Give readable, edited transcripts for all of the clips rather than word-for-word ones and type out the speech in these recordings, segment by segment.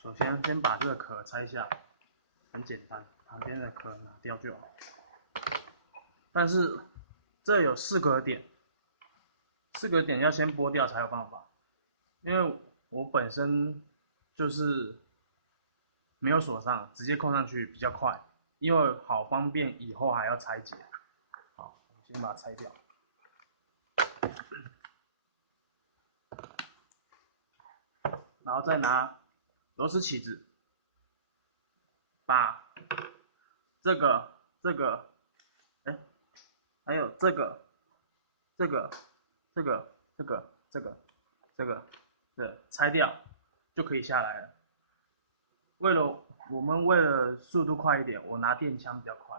首先把这个壳拆下，很简单，旁边的壳拿掉就好。但是这有4个点，4个点要先剥掉才有办法。因为我本身就是没有锁上，直接扣上去比较快，因为好方便以后还要拆解。好，我先把它拆掉。然后再拿螺丝起子，把这个，还有这个拆掉，就可以下来了。为了速度快一点，我拿电枪比较快。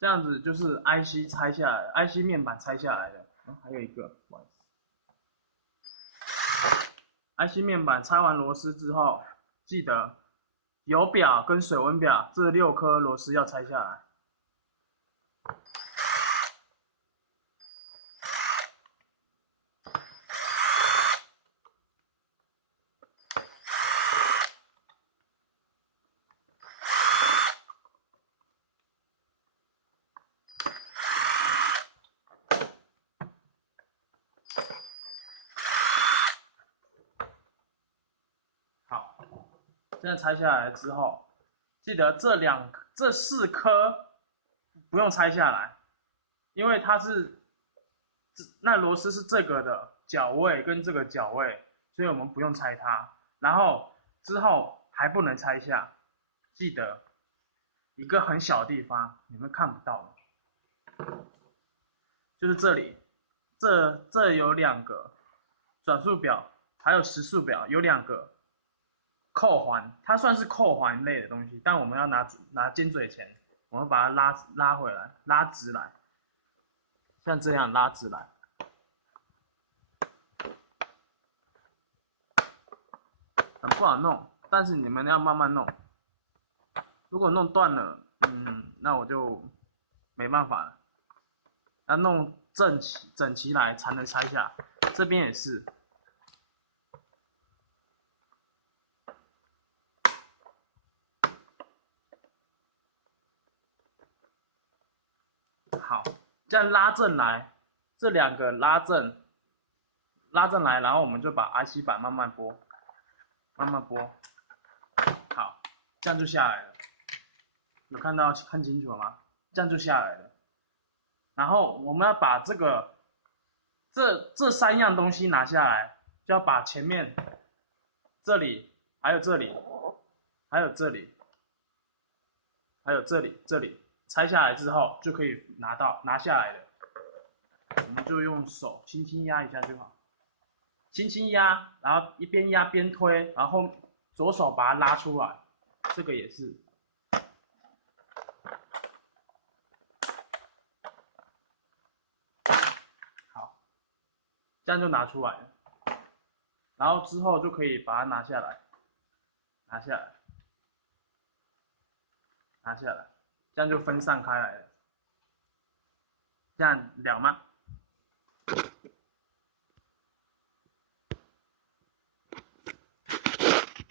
这样子就是 IC 拆下来 ，IC 面板拆下来的。还有一个，不好意思 ，IC 面板拆完螺丝之后，记得油表跟水温表这6颗螺丝要拆下来。好，现在拆下来之后，记得这4颗不用拆下来，因为它是那螺丝是这个的角位跟这个角位，所以我们不用拆它。然后之后还不能拆下，记得一个很小的地方你们看不到的，就是这里，这有2个转速表，还有时速表，有2个扣环，它算是扣环类的东西，但我们要拿尖嘴钳，我们把它拉回来，拉直来，像这样拉直来。很不好弄，但是你们要慢慢弄。如果弄断了，那我就没办法了。要弄整齐来才能拆下。这边也是。好，这样拉正来，这2个拉正来，然后我们就把 IC 板慢慢拨。好，这样就下来了。有看清楚了吗？这样就下来了。然后我们要把这3样东西拿下来，就要把前面这里，还有这里，还有这里，还有这里拆下来之后，就可以拿下来了。我们就用手轻轻压一下就好，轻轻压，然后一边压边推，然后左手把它拉出来，这个也是。好，这样就拿出来了，然后之后就可以把它拿下来，这样就分散开来了。这样了吗？